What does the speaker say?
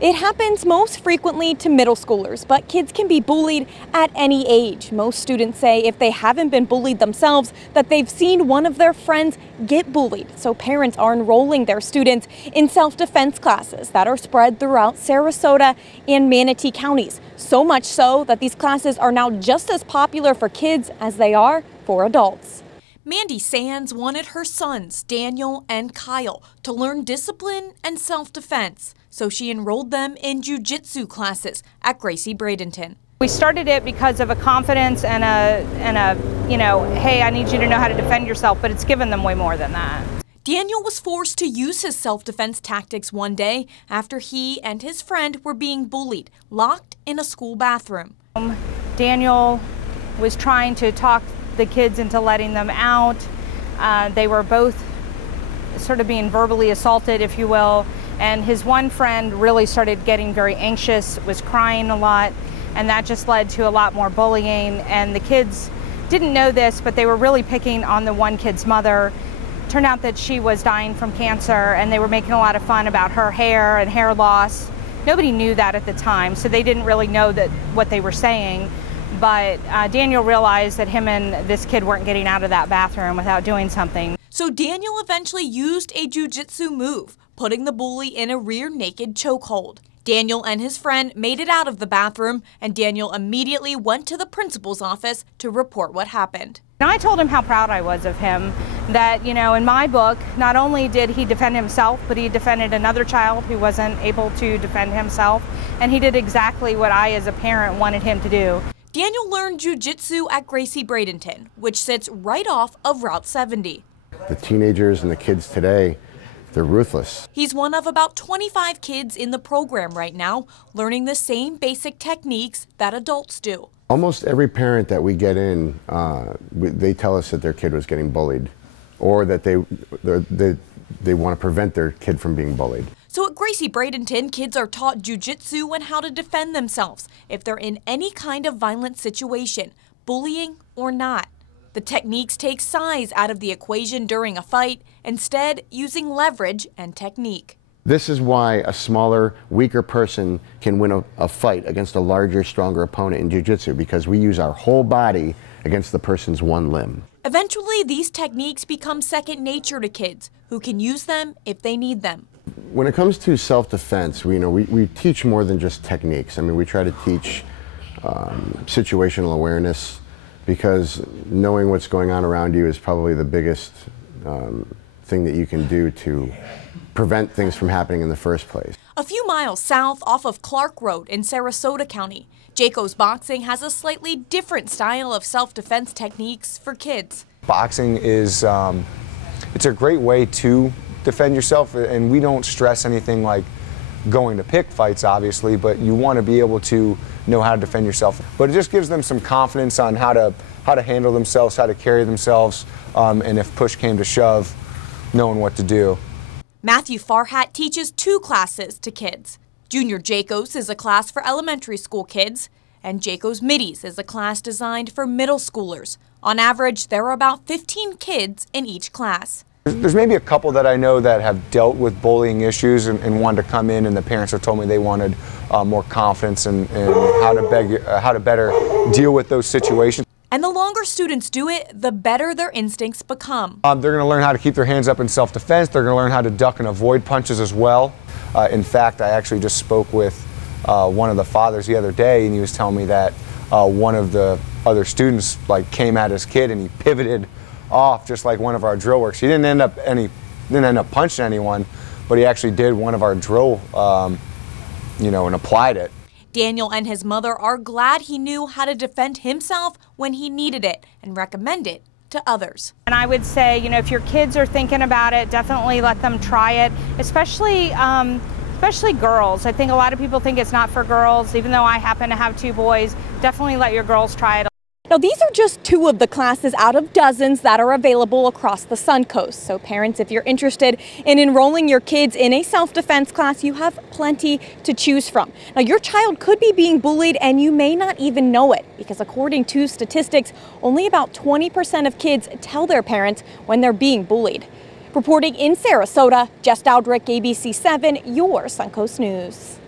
It happens most frequently to middle schoolers, but kids can be bullied at any age. Most students say if they haven't been bullied themselves, that they've seen one of their friends get bullied. So parents are enrolling their students in self-defense classes that are spread throughout Sarasota and Manatee counties. So much so that these classes are now just as popular for kids as they are for adults. Mandy Sands wanted her sons, Daniel and Kyle, to learn discipline and self-defense. So she enrolled them in jiu-jitsu classes at Gracie Bradenton. We started it because of a confidence and a hey, I need you to know how to defend yourself, but it's given them way more than that. Daniel was forced to use his self-defense tactics one day after he and his friend were being bullied, locked in a school bathroom. Daniel was trying to talk the kids into letting them out. They were both sort of being verbally assaulted, if you will. And his one friend really started getting very anxious, was crying a lot, and that just led to a lot more bullying. And the kids didn't know this, but they were really picking on the one kid's mother. Turned out that she was dying from cancer, and they were making a lot of fun about her hair and hair loss. Nobody knew that at the time, so they didn't really know that what they were saying. But Daniel realized that him and this kid weren't getting out of that bathroom without doing something. So Daniel eventually used a jiu-jitsu move, putting the bully in a rear naked chokehold. Daniel and his friend made it out of the bathroom, and Daniel immediately went to the principal's office to report what happened. And I told him how proud I was of him, that, in my book, not only did he defend himself, but he defended another child who wasn't able to defend himself, and he did exactly what I as a parent wanted him to do. Daniel learned jiu-jitsu at Gracie Bradenton, which sits right off of Route 70. The teenagers and the kids today, they're ruthless. He's one of about 25 kids in the program right now, learning the same basic techniques that adults do. Almost every parent that we get in, they tell us that their kid was getting bullied, or that they want to prevent their kid from being bullied. So at Gracie Bradenton, kids are taught jiu-jitsu and how to defend themselves if they're in any kind of violent situation, bullying or not. The techniques take size out of the equation during a fight, instead using leverage and technique. This is why a smaller, weaker person can win a fight against a larger, stronger opponent in jiu-jitsu, because we use our whole body against the person's one limb. Eventually, these techniques become second nature to kids who can use them if they need them. When it comes to self-defense, we teach more than just techniques. I mean, we try to teach situational awareness, because knowing what's going on around you is probably the biggest thing that you can do to prevent things from happening in the first place. A few miles south off of Clark Road in Sarasota County, Jayco's Boxing has a slightly different style of self-defense techniques for kids. Boxing is it's a great way to defend yourself, and we don't stress anything like going to pick fights, obviously, but you want to be able to know how to defend yourself. But it just gives them some confidence on how to handle themselves, how to carry themselves, and if push came to shove, knowing what to do. Matthew Farhat teaches 2 classes to kids. Junior Jayco's is a class for elementary school kids, and Jayco's Middies is a class designed for middle schoolers. On average, there are about 15 kids in each class. There's maybe a couple that I know that have dealt with bullying issues and wanted to come in, and the parents have told me they wanted more confidence and how to better deal with those situations. And the longer students do it, the better their instincts become. They're going to learn how to keep their hands up in self-defense. They're going to learn how to duck and avoid punches as well. In fact, I actually just spoke with one of the fathers the other day, and he was telling me that one of the other students came at his kid and he pivoted off just like one of our drill works. He didn't end up punching anyone, but he actually did one of our drill, and applied it. Daniel and his mother are glad he knew how to defend himself when he needed it and recommend it to others. And I would say, if your kids are thinking about it, definitely let them try it, especially girls. I think a lot of people think it's not for girls, even though I happen to have 2 boys. Definitely let your girls try it. Now, these are just 2 of the classes out of dozens that are available across the Suncoast. So parents, if you're interested in enrolling your kids in a self-defense class, you have plenty to choose from. Now, your child could be being bullied and you may not even know it, because according to statistics, only about 20% of kids tell their parents when they're being bullied. Reporting in Sarasota, Jess Dowdrick, ABC 7, your Suncoast News.